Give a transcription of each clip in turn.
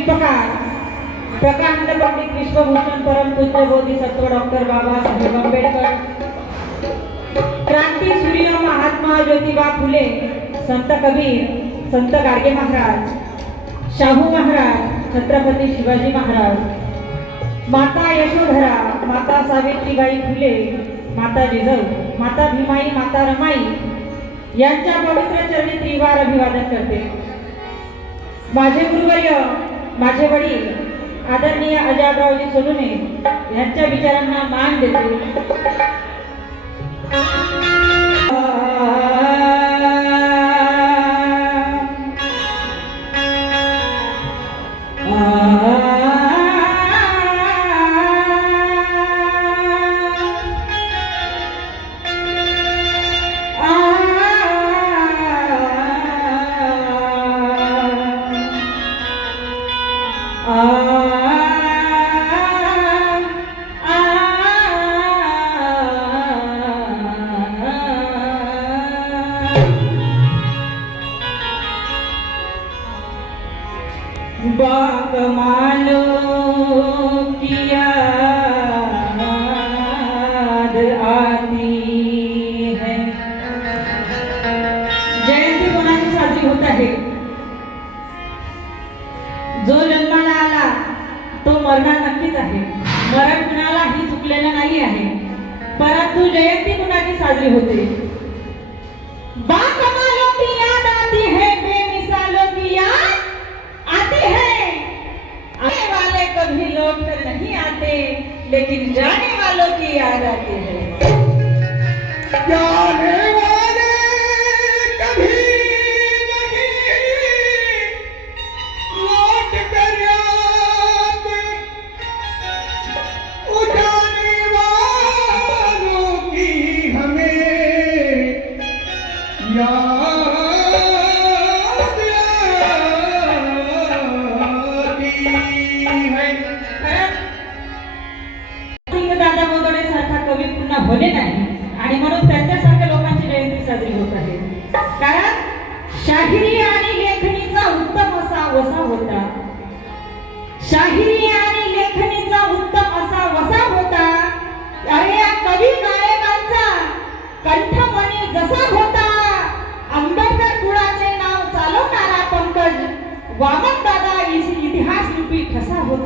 उपकार प्रकांड पंडित विश्वभूषण परमपूज्य बोधिसत्व डॉक्टर बाबासाहेब आंबेडकर क्रांती सूर्य महात्मा ज्योतिबा फुले संत कबीर संत गाडगे महाराज शाहू महाराज छत्रपती शिवाजी महाराज माता यशोधरा माता सावित्रीबाई फुले माता जिजाऊ माता भीमाई माता रमाई यांच्या पवित्र चरणी त्रिवार अभिवादन करते. माझे गुरुवर्य माझे वडील आदरणीय अजाबरावजी सोनुने यांच्या विचारांना मान देते. झाली होते.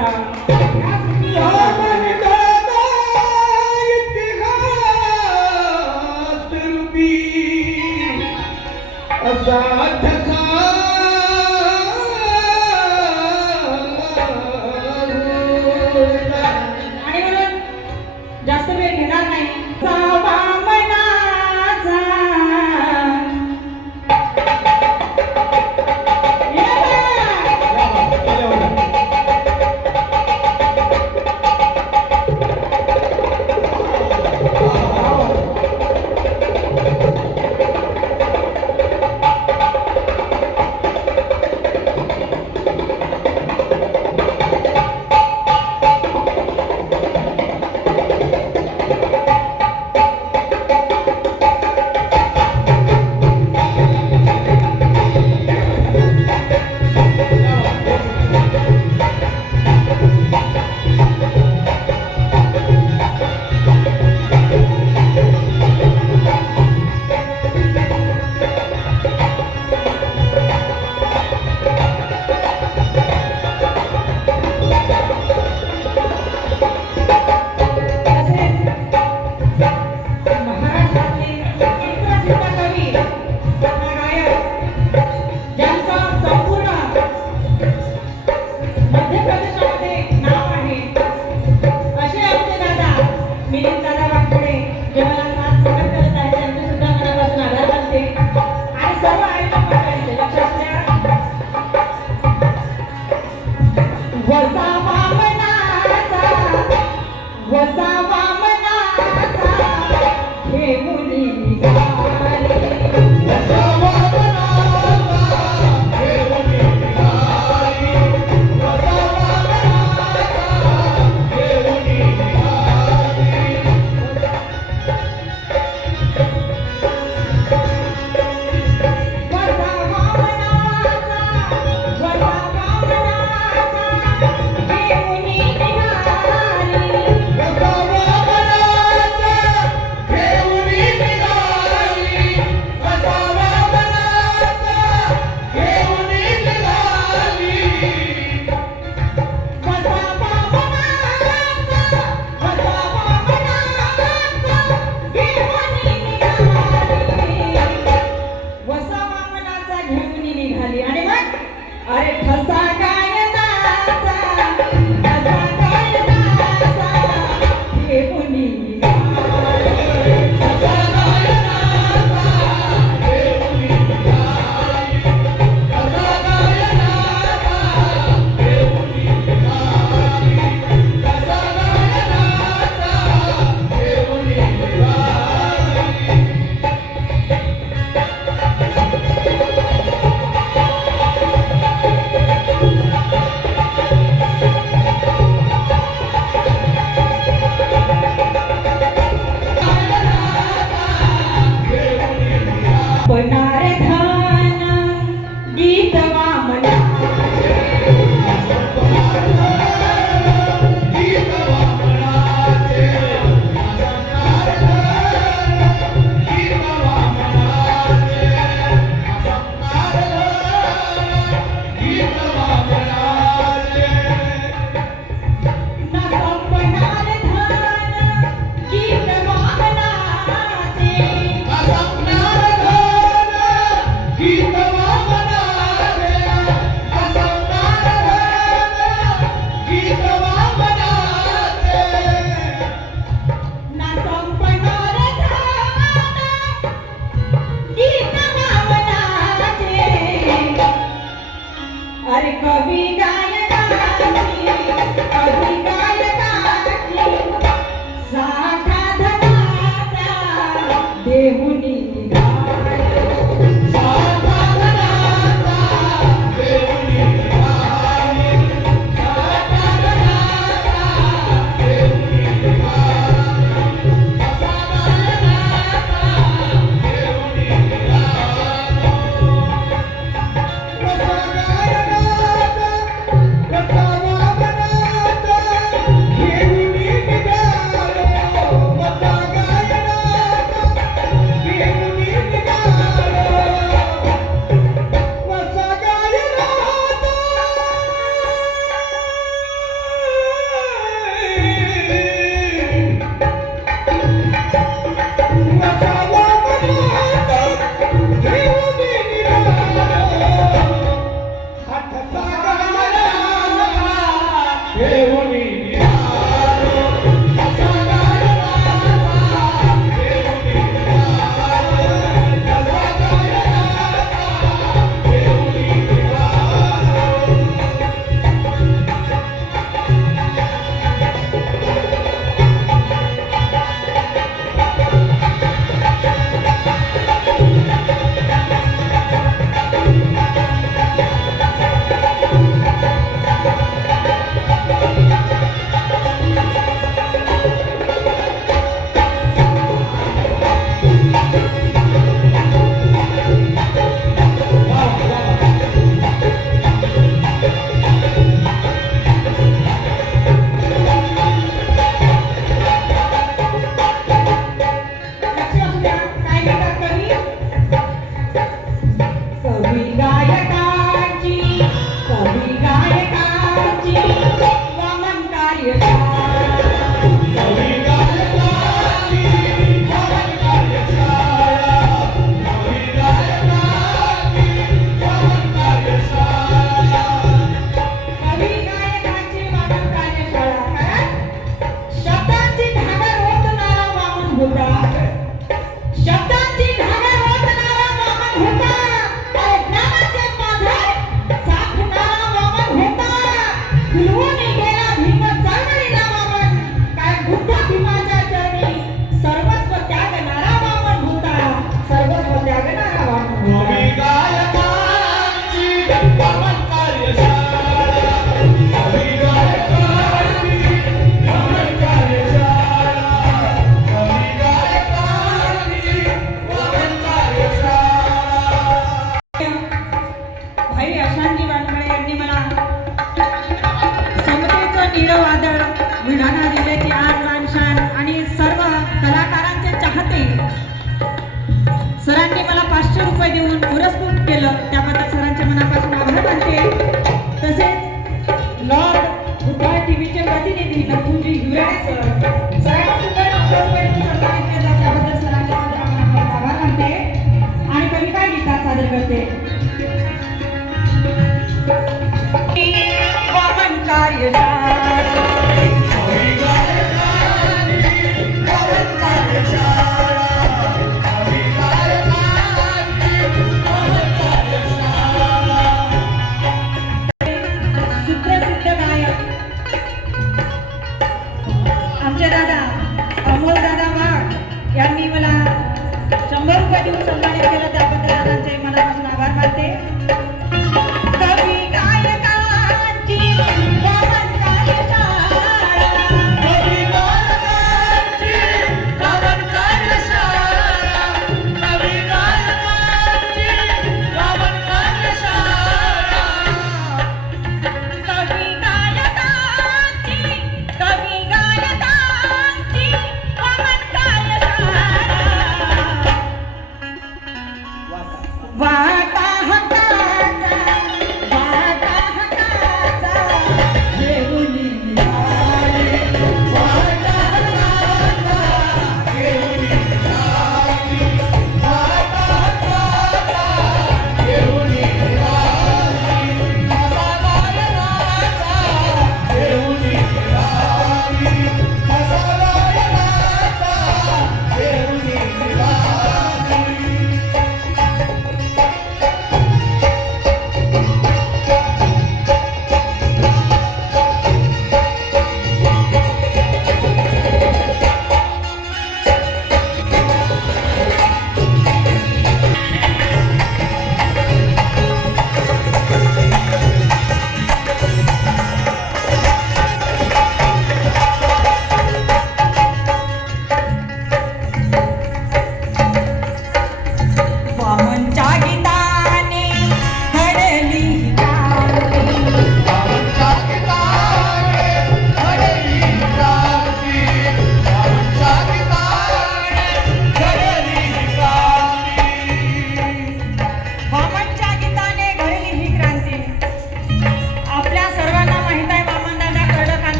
chàng वामनाचा हे मुली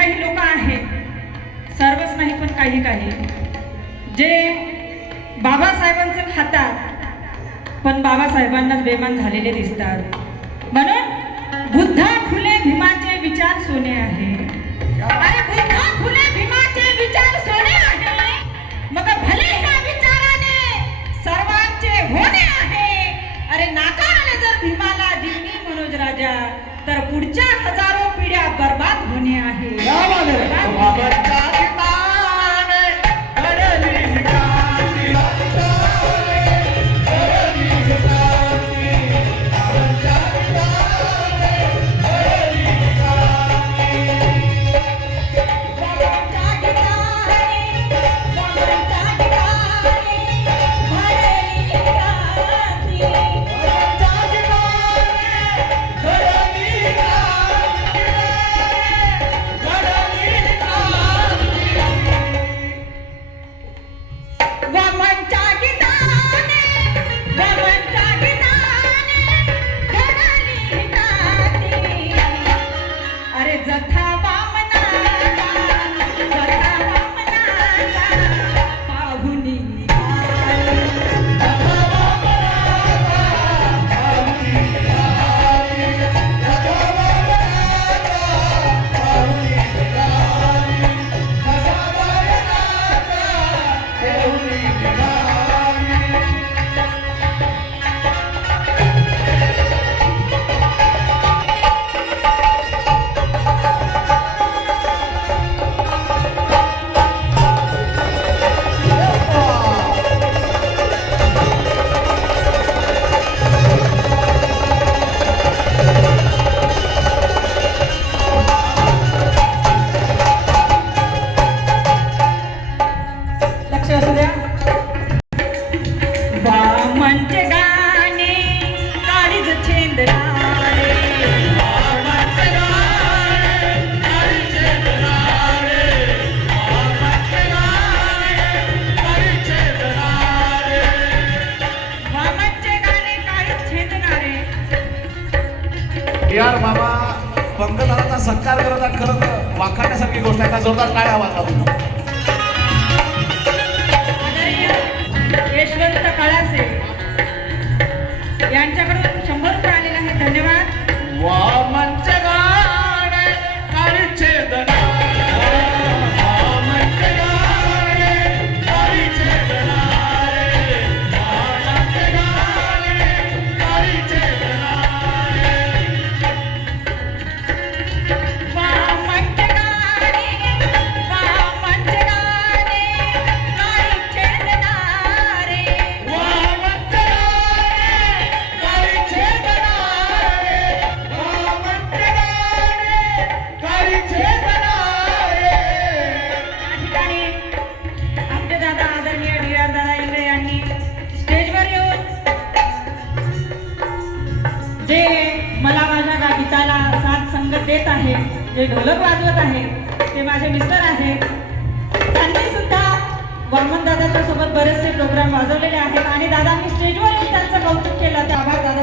काही लोक आहेत. सर्वच नाही पण काही काही. जे बाबासाहेबांचं खातात पण बाबासाहेबांनाच बेमान झालेले दिसतात. म्हणून बुद्धा फुले भीमाचे विचार सोने आहे. अरे बुद्धा फुले भीमाचे विचार सोने आहे. मग भले ह्या सर्वांचे होणे आहे. अरे नाकारले जर भीमाला जिंकली मनोज राजा तर पुढच्या हजारो पिढ्या बर्बाद होणे आहे. para sempre. जे ढोलक वाजवत आहेत ते माझे मिस्टर आहेत. त्यांनी सुद्धा वामन दादाच्या सोबत बरेचसे प्रोग्राम वाजवलेले आहेत आणि दादा मी स्टेजवर येऊन त्यांचं कौतुक केलं त्या आभार दादा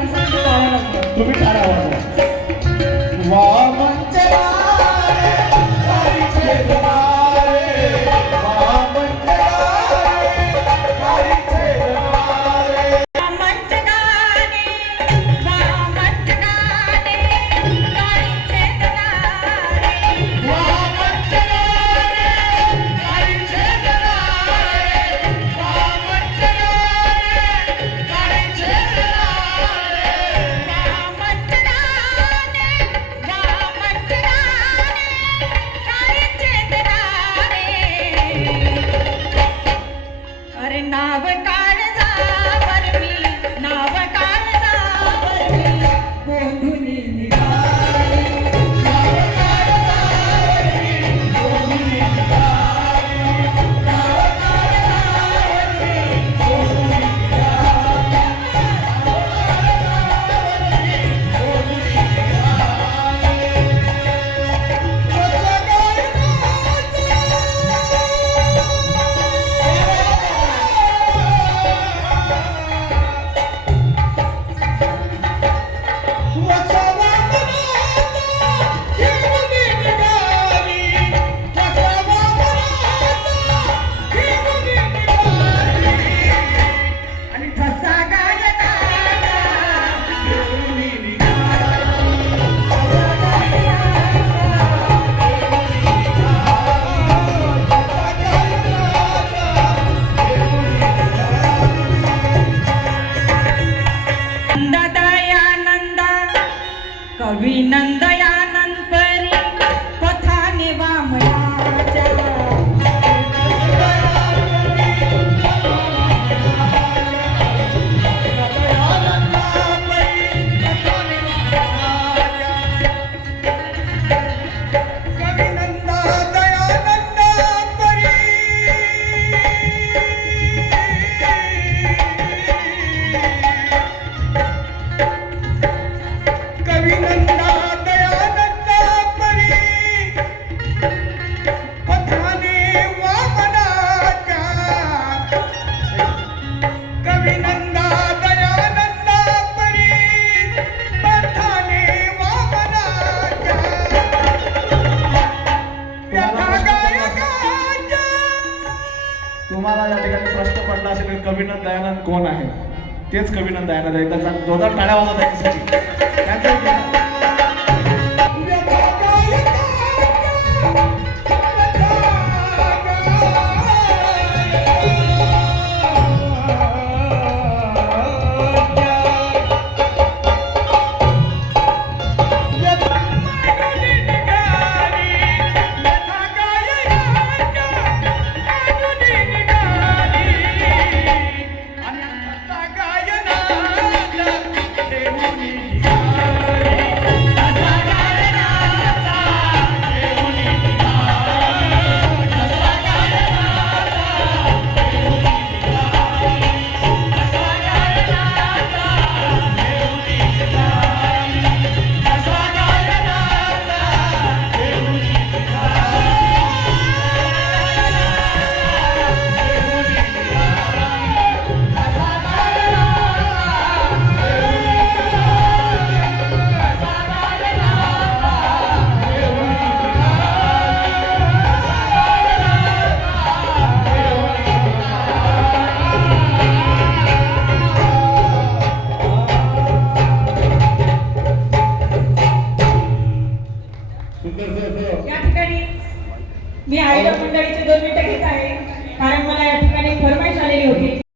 वामन म्हणता येणार एकदा दोन टाळ्या वाजवता